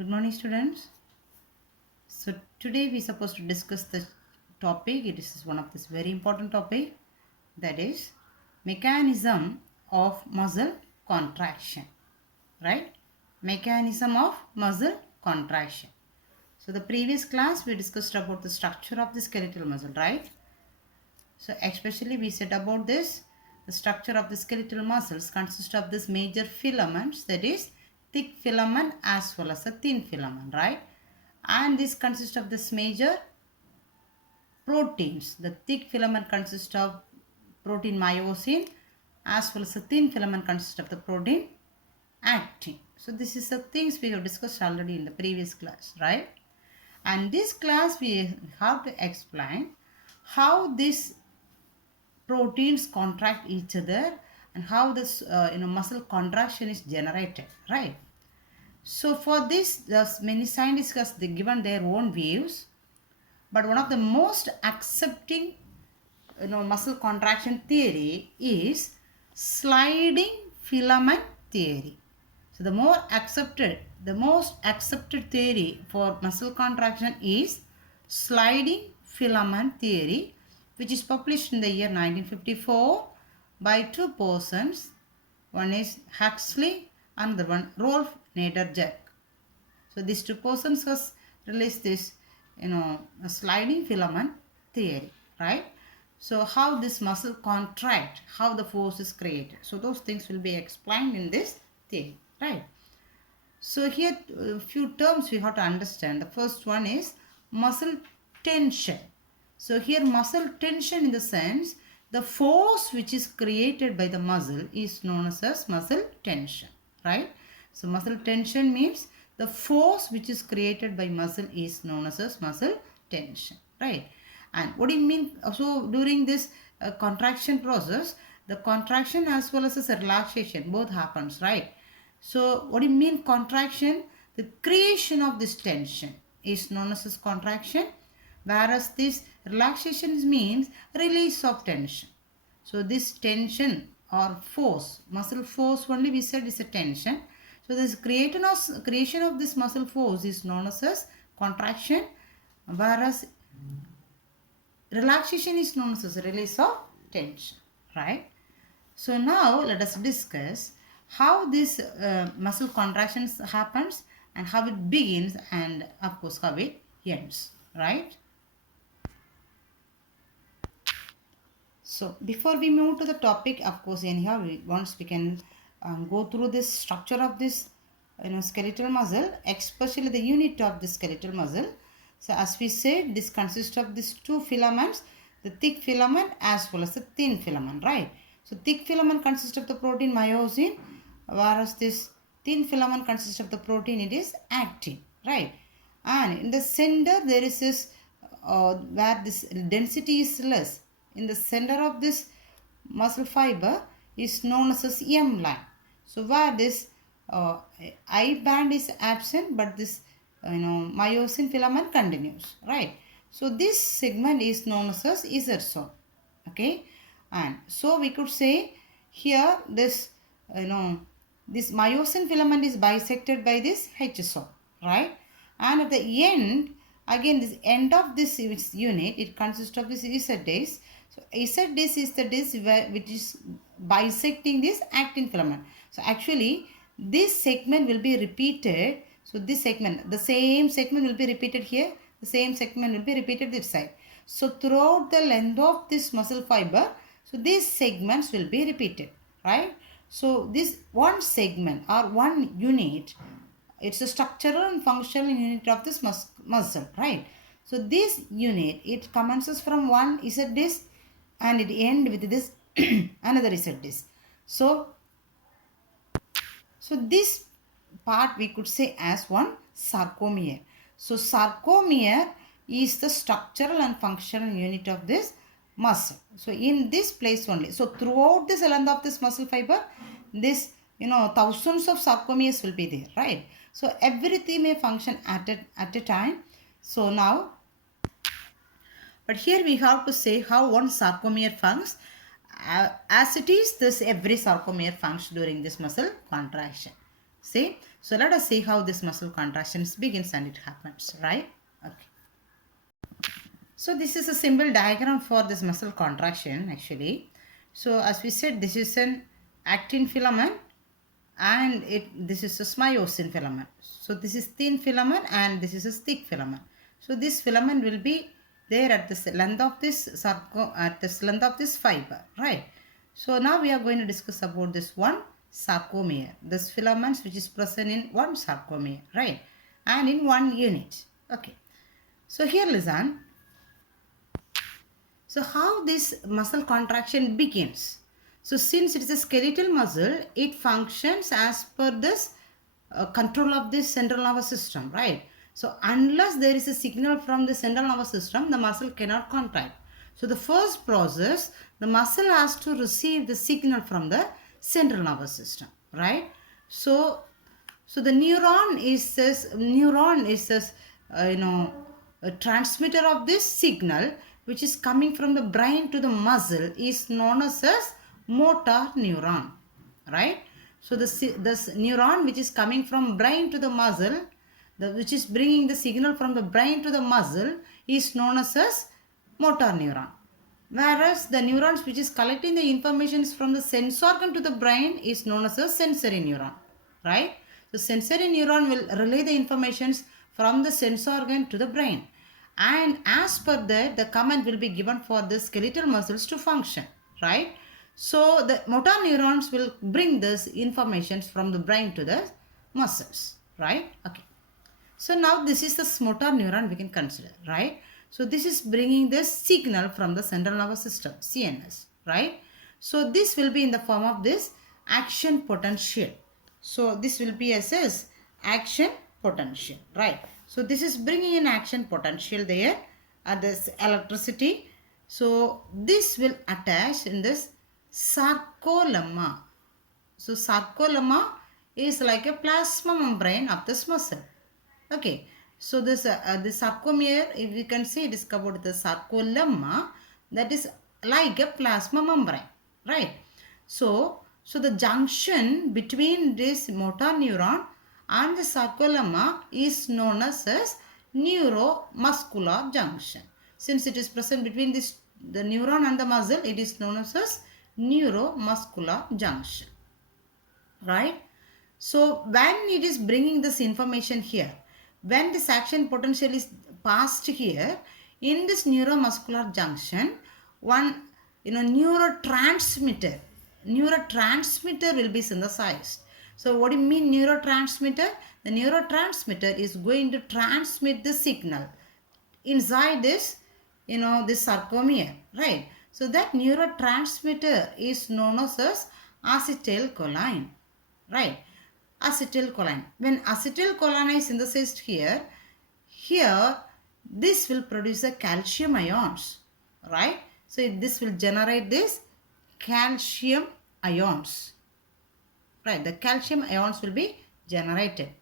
Good morning, students. So today we are supposed to discuss the topic. It is one of this very important topic, that is mechanism of muscle contraction. Right? Mechanism of muscle contraction. So the previous class we discussed about the structure of the skeletal muscle, right? So especially we said about this, the structure of the skeletal muscles consists of this major filaments, that is thick filament as well as a thin filament, right? And this consists of this major proteins. The thick filament consists of protein myosin as well as the thin filament consists of the protein actin. So this is the things we have discussed already in the previous class, right? And this class we have to explain how these proteins contract each other and how this muscle contraction is generated, right? So for this, many scientists have given their own views, but one of the most accepting muscle contraction theory is sliding filament theory. So the most accepted theory for muscle contraction is sliding filament theory, which is published in the year 1954 by two persons. One is Huxley, another one Rolf Nader-Jack. So these two persons has released this, a sliding filament theory, right? So how this muscle contract, how the force is created. So those things will be explained in this theory, right? So here a few terms we have to understand. The first one is muscle tension. So here muscle tension in the sense the force which is created by the muscle is known as muscle tension, right? So muscle tension means the force which is created by muscle is known as muscle tension, right? And what do you mean? So during this contraction process, the contraction as well as the relaxation both happens, right? So what do you mean contraction? The creation of this tension is known as contraction, whereas this relaxation means release of tension. So this tension or force, muscle force only we said is a tension. So this creation of this muscle force is known as contraction, whereas relaxation is known as release of tension, right? So now let us discuss how this muscle contractions happens and how it begins and of course how it ends, right? So before we move to the topic, of course, anyhow, once we can go through this structure of this skeletal muscle, especially the unit of the skeletal muscle. So as we said, this consists of these two filaments, the thick filament as well as the thin filament, right? So thick filament consists of the protein myosin, whereas this thin filament consists of the protein, it is actin, right? And in the center there is this where this density is less. In the center of this muscle fiber is known as M line. So where this I band is absent, but this myosin filament continues, right? So this segment is known as Z zone, okay? And so we could say here this this myosin filament is bisected by this H zone, right? And at the end, again this end of this unit, it consists of this Z disc. So Z disc is the disc which is bisecting this actin filament. So actually this segment will be repeated. So this segment, the same segment will be repeated here. The same segment will be repeated this side. So throughout the length of this muscle fiber, so these segments will be repeated, right? So this one segment or one unit, it's a structural and functional unit of this muscle, right? So this unit, it commences from one Z disc and it ends with this another Z disc. So this part we could say as one sarcomere. So sarcomere is the structural and functional unit of this muscle. So in this place only. So throughout this length of this muscle fiber, this thousands of sarcomeres will be there, right? So everything may function at a time. So now, but here we have to say how one sarcomere functions. As it is, this every sarcomere functions during this muscle contraction. See? So let us see how this muscle contractions begins and it happens, right? Okay. So this is a simple diagram for this muscle contraction actually. So as we said, this is an actin filament and this is a myosin filament. So this is thin filament and this is a thick filament. So this filament will be there at the length of this fiber, right? So now we are going to discuss about this one sarcomere, this filaments which is present in one sarcomere, right? And in one unit. Okay. So here listen. So how this muscle contraction begins? So since it is a skeletal muscle, it functions as per this control of this central nervous system, right? So unless there is a signal from the central nervous system, the muscle cannot contract. So the first process, the muscle has to receive the signal from the central nervous system, right? So the neuron is this a transmitter of this signal which is coming from the brain to the muscle is known as motor neuron, right? So this neuron which is coming from brain to the muscle, which is bringing the signal from the brain to the muscle is known as motor neuron. Whereas the neurons which is collecting the information from the sense organ to the brain is known as a sensory neuron, right? The sensory neuron will relay the informations from the sense organ to the brain. And as per that, the command will be given for the skeletal muscles to function, right? So the motor neurons will bring this information from the brain to the muscles, right? Okay. So now this is the motor neuron we can consider, right? So this is bringing the signal from the central nervous system, CNS, right? So this will be in the form of this action potential. So this will be as action potential, right? So this is bringing in action potential there at this electricity. So this will attach in this sarcolemma. So sarcolemma is like a plasma membrane of this muscle. Okay. So this the sarcomere, if you can see, it is covered the sarcolemma, that is like a plasma membrane, right? So the junction between this motor neuron and the sarcolemma is known as neuromuscular junction. Since it is present between the neuron and the muscle, it is known as neuromuscular junction, right? So when it is bringing this information here, when this action potential is passed here, in this neuromuscular junction, one neurotransmitter will be synthesized. So what do you mean neurotransmitter? The neurotransmitter is going to transmit the signal inside this, this sarcomere, right? So that neurotransmitter is known as acetylcholine, right? Acetylcholine. When acetylcholine is synthesized here this will produce a calcium ions, right? So this will generate this calcium ions, right? The calcium ions will be generated.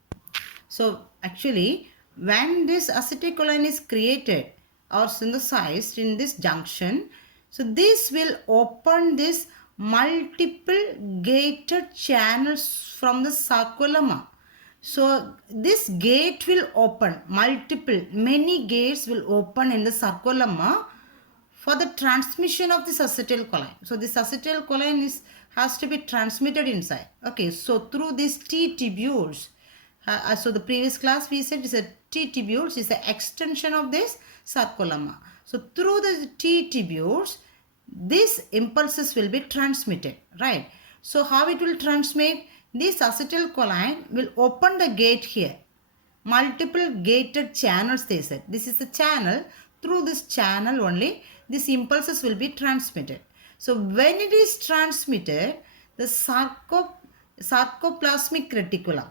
So actually when this acetylcholine is created or synthesized in this junction, so this will open this multiple gated channels from the sarcolemma. So this gate will open, many gates will open in the sarcolemma for the transmission of this acetylcholine. So this acetylcholine has to be transmitted inside. Okay, so through these T tubules, so the previous class we said is a T tubules is the extension of this sarcolemma. So through the T tubules, these impulses will be transmitted, right? So how it will transmit? This acetylcholine will open the gate here. Multiple gated channels, they said. This is the channel. Through this channel only, these impulses will be transmitted. So when it is transmitted, the sarcoplasmic reticulum.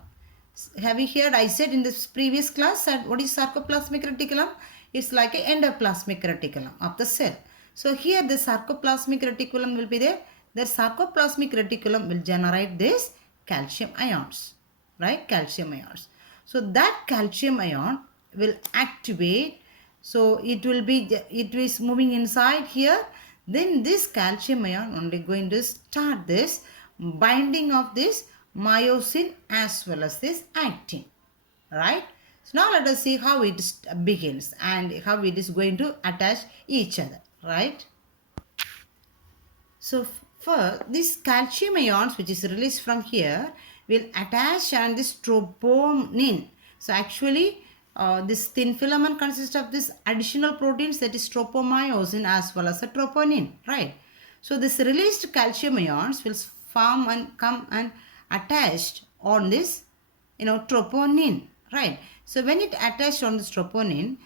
Have you heard? I said in this previous class that what is sarcoplasmic reticulum? It's like an endoplasmic reticulum of the cell. So here the sarcoplasmic reticulum will be there. The sarcoplasmic reticulum will generate this calcium ions, right? Calcium ions. So that calcium ion will activate. So it is moving inside here. Then this calcium ion only going to start this binding of this myosin as well as this actin, right? So now let us see how it begins and how it is going to attach each other, right? So for this calcium ions which is released from here will attach on this troponin. So actually this thin filament consists of this additional proteins, that is tropomyosin as well as a troponin, right? So this released calcium ions will form and come and attached on this troponin, right? So when it attached on this tropomyosin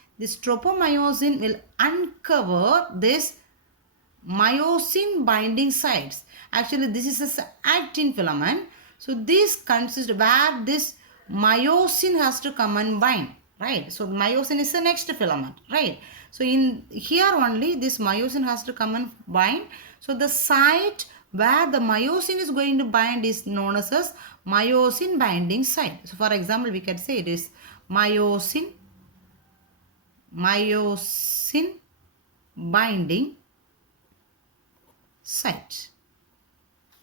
will uncover this myosin binding sites. Actually this is a actin filament. So this consists where this myosin has to come and bind, right? So myosin is the next filament, right? So in here only this myosin has to come and bind. So the site where the myosin is going to bind is known as myosin binding site. So for example we can say it is myosin binding site.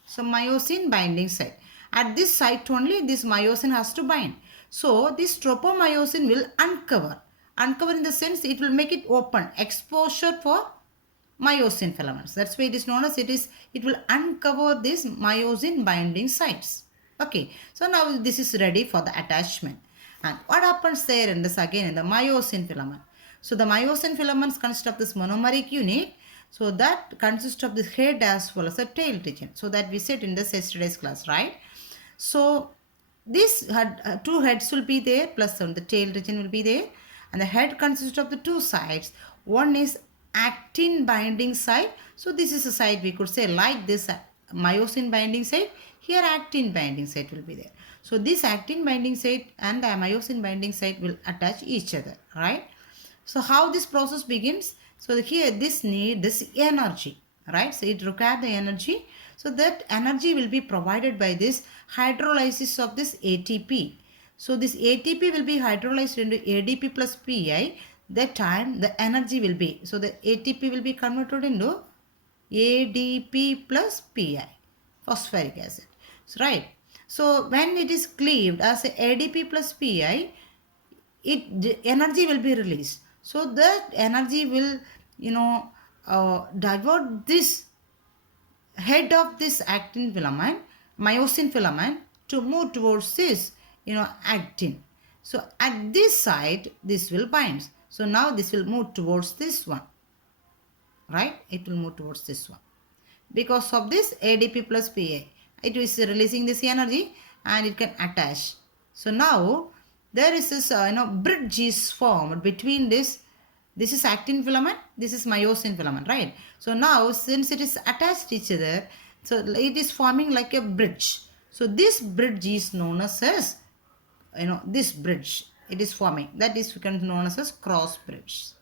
So myosin binding site. At this site only this myosin has to bind. So this tropomyosin will uncover. Uncover in the sense it will make it open. Exposure for myosin filaments. That's why it is known as it will uncover these myosin binding sites. Okay. So now this is ready for the attachment. And what happens there in this again in the myosin filament? So the myosin filaments consist of this monomeric unit. So that consists of the head as well as the tail region. So that we said in this yesterday's class, right? So this two heads will be there plus the tail region will be there. And the head consists of the two sides. One is actin binding site. So this is a site we could say like this myosin binding site. Here actin binding site will be there. So this actin binding site and the myosin binding site will attach each other, right? So how this process begins? So here this need this energy, right? So it requires the energy. So that energy will be provided by this hydrolysis of this ATP. So this ATP will be hydrolyzed into ADP plus PI. That time the energy will be, so the ATP will be converted into ADP plus PI, phosphoric acid. So, right. So when it is cleaved as a ADP plus PI, the energy will be released. So that energy will, divert this head of this actin filament, myosin filament, to move towards this, actin. So at this side, this will bind. So now this will move towards this one, right? It will move towards this one. Because of this ADP plus PA, it is releasing this energy and it can attach. So now there is this, bridge is formed between this. This is actin filament, this is myosin filament, right? So now since it is attached to each other, so it is forming like a bridge. So this bridge is known as, this bridge. It is forming. That is known as cross bridge.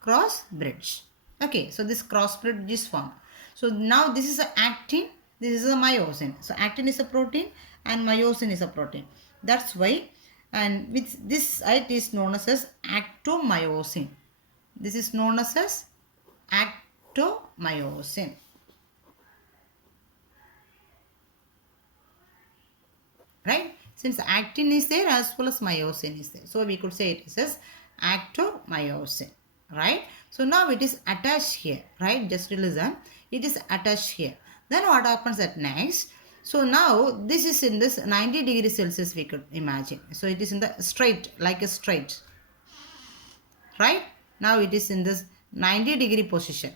Cross bridge. Okay, so this cross bridge is formed. So now this is a actin, this is a myosin. So actin is a protein and myosin is a protein. That's why, and with this site is known as actomyosin. This is known as actomyosin. Right? Since actin is there as well as myosin is there. So we could say it is as actomyosin. Right? So now it is attached here. Right? Just listen. It is attached here. Then what happens at next? So now this is in this 90 degrees Celsius we could imagine. So it is in the straight, like a straight. Right? Now it is in this 90 degree position.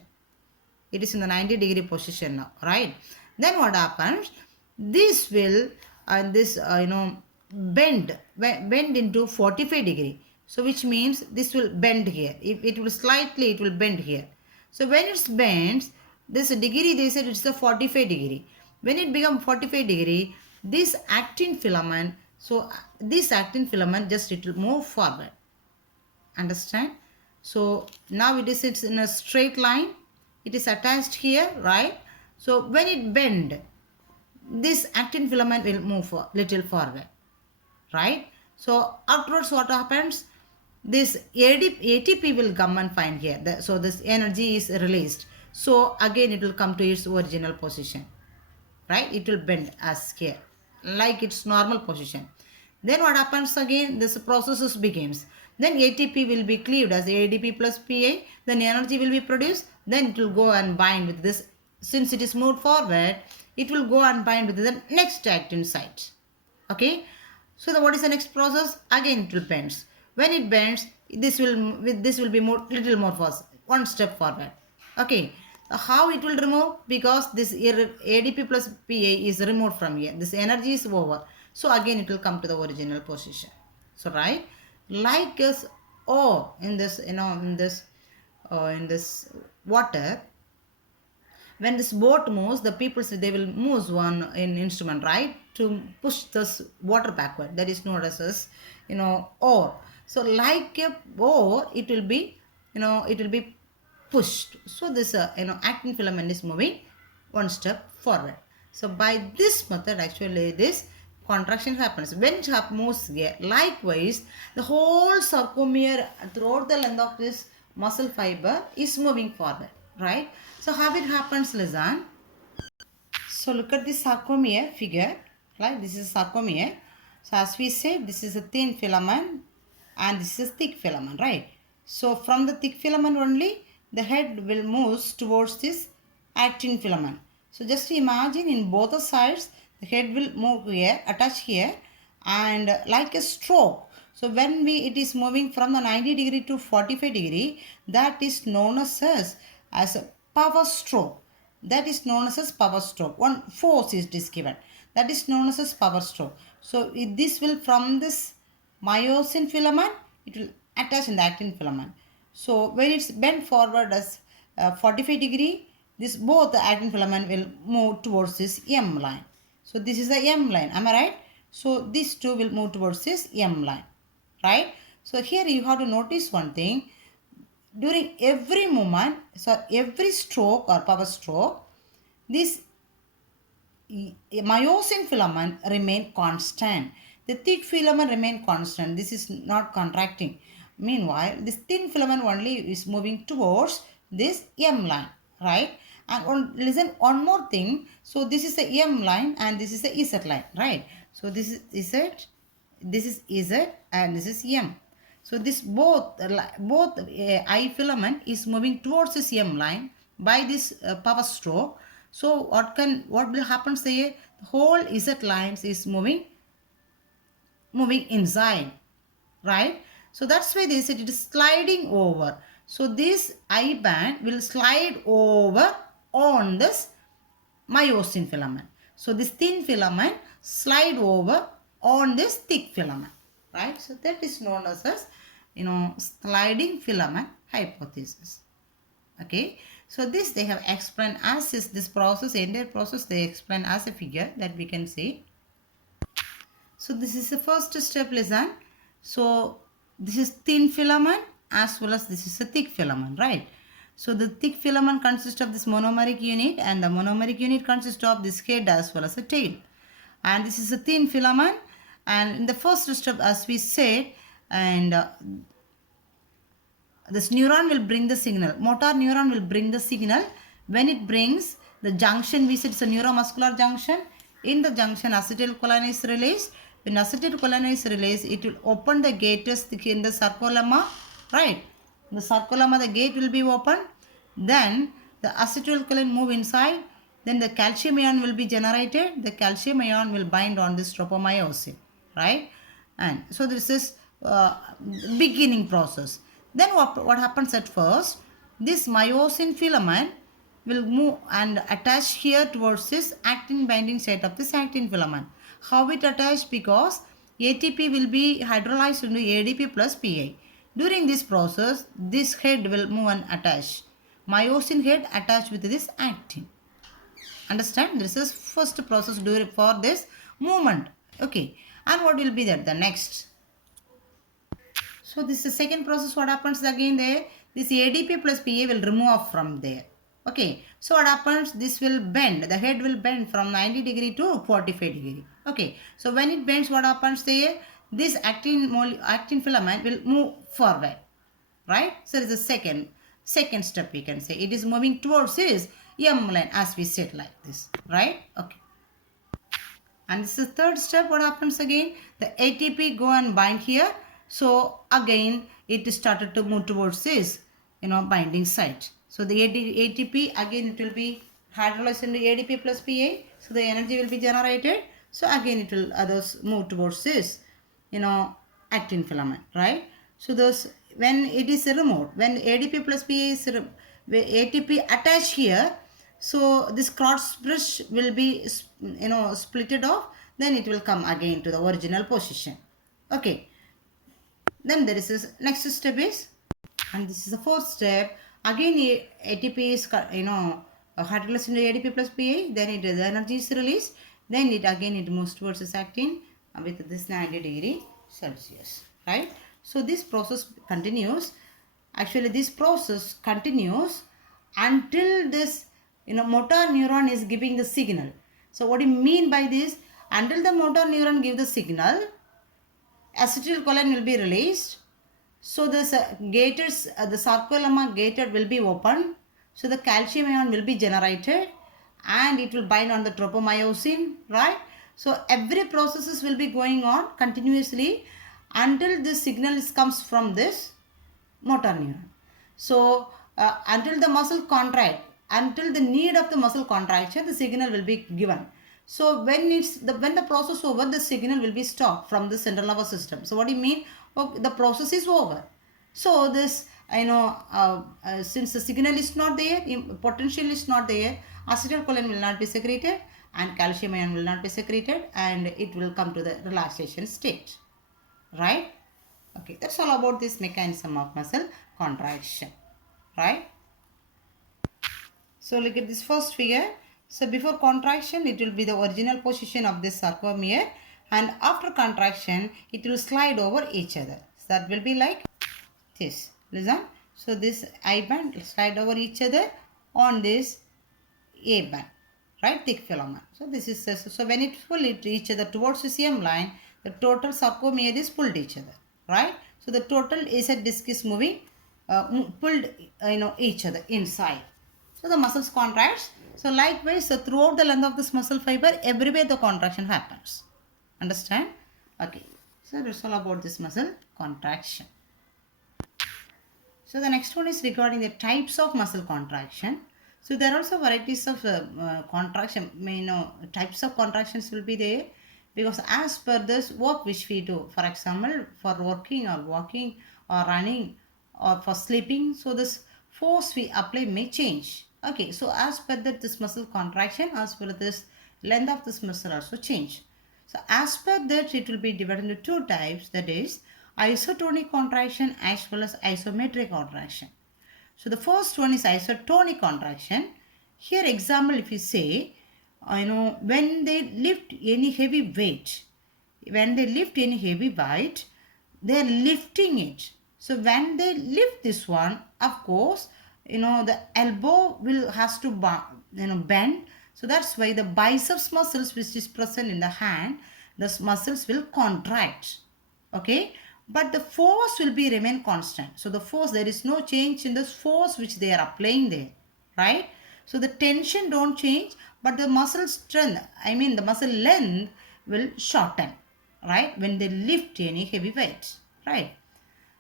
It is in the 90 degree position now. Right? Then what happens? This will, bend into 45 degree. So which means this will bend here. If it will slightly, it will bend here. So when it bends, this degree, they said it's the 45 degree. When it becomes 45 degree, this actin filament, so this actin filament just it will move forward. Understand? So now it is it's in a straight line. It is attached here, right? So when it bend, this actin filament will move little forward, right? So afterwards what happens? This ATP will come and find here. So this energy is released. So again it will come to its original position. right? It will bend as here, like its normal position. Then what happens again? This process begins. Then ATP will be cleaved as ADP plus PA. Then energy will be produced. Then it will go and bind with this. Since it is moved forward, it will go and bind with the next actin site. Okay. So what is the next process? Again it will bends. When it bends, this will be more little more fast, one step forward. Okay. How it will remove? Because this ADP plus PA is removed from here. This energy is over. So again it will come to the original position. So right, like us or in this in this water, when this boat moves, the people say they will move one in instrument, right, to push this water backward. That is known as oar. So like a oar, it will be it will be pushed. So this actin filament is moving one step forward. So by this method, actually this contraction happens. When it moves here, likewise the whole sarcomere throughout the length of this muscle fiber is moving forward, right? So how it happens, listen. So look at this sarcomere figure, right? This is sarcomere. So as we said, this is a thin filament and this is thick filament, right? So from the thick filament only, the head will move towards this actin filament. So just imagine in both the sides, the head will move here, attach here, and like a stroke. So when it is moving from the 90 degree to 45 degree, that is known as a power stroke. That is known as power stroke. One force is given. That is known as power stroke. So this will, from this myosin filament, it will attach in the actin filament. So when it's bent forward as 45 degree, this both the actin filament will move towards this M line. So this is the M line. Am I right? So these two will move towards this M line, right? So here you have to notice one thing. During every movement, so every stroke or power stroke, this myosin filament remain constant. The thick filament remain constant. This is not contracting. Meanwhile, this thin filament only is moving towards this M line, right? And listen, one more thing. So this is the M line and this is the Z line, right? So this is Z, this is Z, and this is M. So this both I filament is moving towards this M line by this power stroke. So what will happen? Say the whole Z lines is moving inside, right? So that's why they said it is sliding over. So this I band will slide over on this myosin filament. So this thin filament slide over on this thick filament, right? So that is known as sliding filament hypothesis. Okay, so this they have explained as is this process, entire process they explain as a figure that we can see. So this is the first step, listen. So this is thin filament as well as this is a thick filament, right? So the thick filament consists of this monomeric unit and the monomeric unit consists of this head as well as a tail. And this is a thin filament, and in the first step, as we said, and this neuron will bring the signal. Motor neuron will bring the signal. When it brings the junction, we said it's a neuromuscular junction. In the junction, acetylcholine is released. When acetylcholine is released, it will open the gates in the sarcolemma, right? The sarcolemma, the gate will be open. Then the acetylcholine move inside. Then the calcium ion will be generated. The calcium ion will bind on this tropomyosin, right? And so this is beginning process. Then what happens at first? This myosin filament will move and attach here towards this actin binding site of this actin filament. How it attached? Because ATP will be hydrolyzed into ADP plus PA. During this process, this head will move and attach. Myosin head attached with this actin. Understand? This is first process for this movement. Okay. And what will be that? The next. So this is the second process. What happens again there? This ADP plus PA will remove from there. Okay. So what happens? This will bend. The head will bend from 90 degree to 45 degree. Okay. So when it bends, what happens there? This actin filament will move forward. Right? So this is the second step we can say. It is moving towards this M line as we said like this. Right? Okay. And this is the third step. What happens again? The ATP go and bind here. So again, it started to move towards this, binding site. So the ATP, again it will be hydrolyzed into ADP plus PA. So the energy will be generated. So again it will others move towards this, actin filament, right? So those, when it is removed, when ADP plus PA is ATP attached here, so this cross bridge will be splitted off, then it will come again to the original position. Okay, then there is this next step is, and this is the fourth step. Again ATP is hydrolyzed into ADP plus PA, then it the energy is released, then it moves towards this actin with this 90 degree Celsius, right? So this process continues. Actually this process continues until this motor neuron is giving the signal. So what do you mean by this? Until the motor neuron give the signal, acetylcholine will be released. So this gators, the sarcolemma gator will be opened. So the calcium ion will be generated and it will bind on the tropomyosin, right? So every processes will be going on continuously until this signal comes from this motor neuron. So until the muscle contract, until the need of the muscle contraction, the signal will be given. So when the process over, the signal will be stopped from the central nervous system. So what do you mean? Oh, the process is over. So this, since the signal is not there, potential is not there, acetylcholine will not be secreted and calcium ion will not be secreted, and it will come to the relaxation state, right? Okay, that's all about this mechanism of muscle contraction, right? So look at this first figure. So before contraction, it will be the original position of this sarcomere, and after contraction, it will slide over each other. So that will be like this. Listen. So this I band will slide over each other on this A band, right? Thick filament. So this is so when it pull it each other towards the CM line, the total sarcomere is pulled each other, right? So the total is a disc is moving, pulled each other inside. So the muscles contracts. So likewise, so throughout the length of this muscle fiber, everywhere the contraction happens. Understand? Okay. So that's all about this muscle contraction. So the next one is regarding the types of muscle contraction. So there are also varieties of contraction. Types of contractions will be there because as per this work which we do, for example, for working or walking or running or for sleeping, so this force we apply may change. Okay, so as per that, this muscle contraction, as per this length of this muscle also change. So as per that, it will be divided into two types, that is isotonic contraction as well as isometric contraction. So the first one is isotonic contraction. Here example, if you say, when they lift any heavy weight, they are lifting it. So when they lift this one, of course, the elbow has to bend. So that's why the biceps muscles which is present in the hand, those muscles will contract. Okay, but the force will be remain constant. So the force, there is no change in this force which they are applying there, right? So the tension don't change, but the muscle strength, the muscle length will shorten, right, when they lift any heavy weight, right?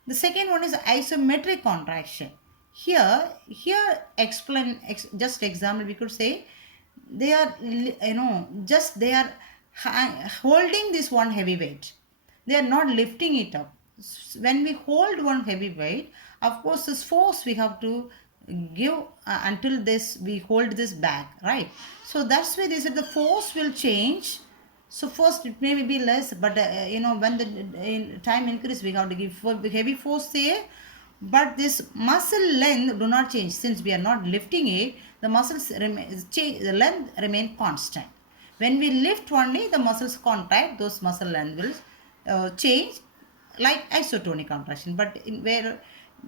The second one is isometric contraction. Here just example, we could say they are they are holding this one heavy weight. They are not lifting it up. When we hold one heavy weight, of course this force we have to give until we hold this back, right? So that's why they said the force will change. So first it may be less, but when the time increase, we have to give heavy force there. But this muscle length do not change. Since we are not lifting it, the muscles the length remain constant. When we lift only, the muscles contract, those muscle length will change like isotonic contraction. But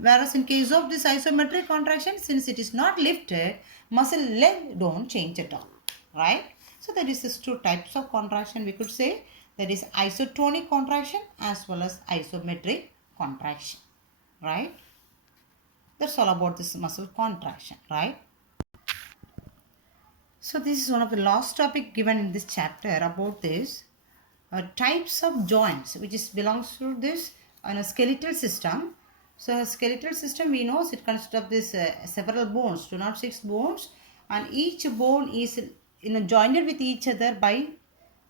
whereas in case of this isometric contraction, since it is not lifted, muscle length don't change at all, right? So there is this two types of contraction we could say. That is isotonic contraction as well as isometric contraction, right? That's all about this muscle contraction, right? So this is one of the last topic given in this chapter about this types of joints, which is belongs to this skeletal system. So a skeletal system, we know it consists of this several bones, 206 bones, and each bone is joined with each other by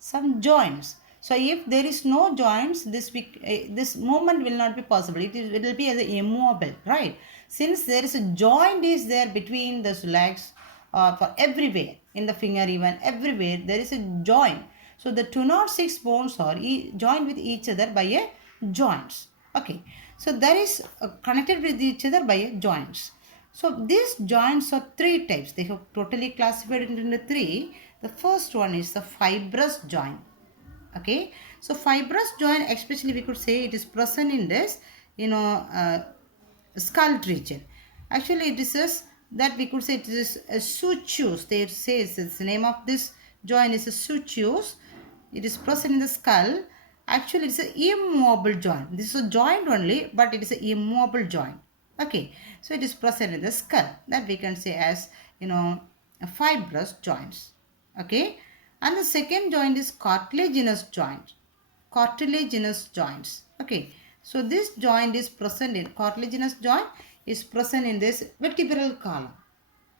some joints. So if there is no joints, this movement will not be possible. It will be as a immobile, right? Since there is a joint is there between the legs, for everywhere in the finger, even everywhere there is a joint. So the 206 bones are joined with each other by a joints. Okay, so that is connected with each other by a joints. So these joints are three types. They have totally classified it into three. The first one is the fibrous joint. Okay, so fibrous joint, especially we could say it is present in this skull region. Actually it is that we could say it is a sutures. They say it's the name of this joint is a sutures. It is present in the skull. Actually it's an immobile joint. This is a joint only, but it is an immobile joint. Okay, so it is present in the skull, that we can say as fibrous joints. Okay, and the second joint is cartilaginous joint. Cartilaginous joints. Okay, so this joint is present in cartilaginous joint is present in this vertebral column,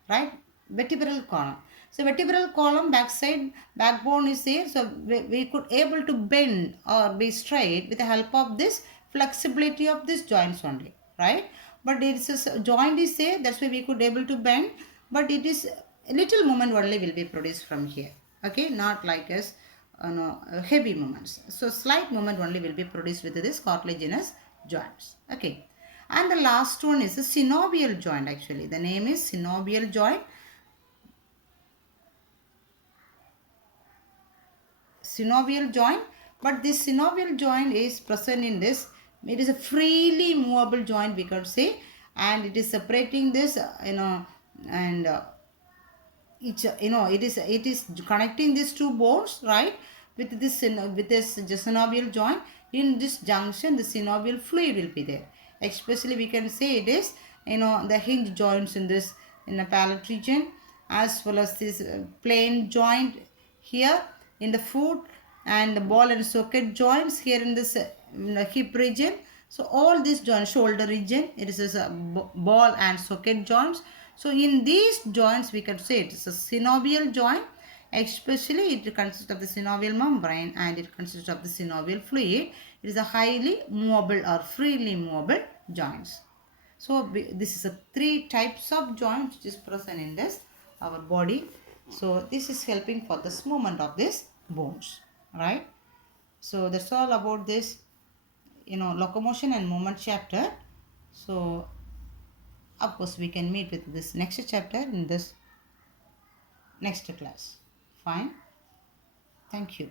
right? Vertebral column. So vertebral column backside backbone is there. So we could able to bend or be straight with the help of this flexibility of these joints only, right? But it is a joint is there. That's why we could able to bend. But it is a little movement only will be produced from here. Okay, not like as heavy movements. So slight movement only will be produced with this cartilaginous joints. Okay. And the last one is a synovial joint actually. The name is synovial joint. Synovial joint. But this synovial joint is present in this. It is a freely movable joint we could say. And it is separating this, and it is connecting these two bones, right, with this synovial joint. In this junction the synovial fluid will be there. Especially we can say it is the hinge joints in this in the palate region, as well as this plain joint here in the foot, and the ball and socket joints here in this hip region. So all these joints, shoulder region, it is a ball and socket joints. So in these joints we can say it is a synovial joint. Especially it consists of the synovial membrane and it consists of the synovial fluid. It is a highly movable or freely movable joints. So this is a three types of joints which is present in this our body. So this is helping for this movement of these bones, right? So that's all about this locomotion and movement chapter. So of course we can meet with this next chapter in this next class. Fine. Thank you.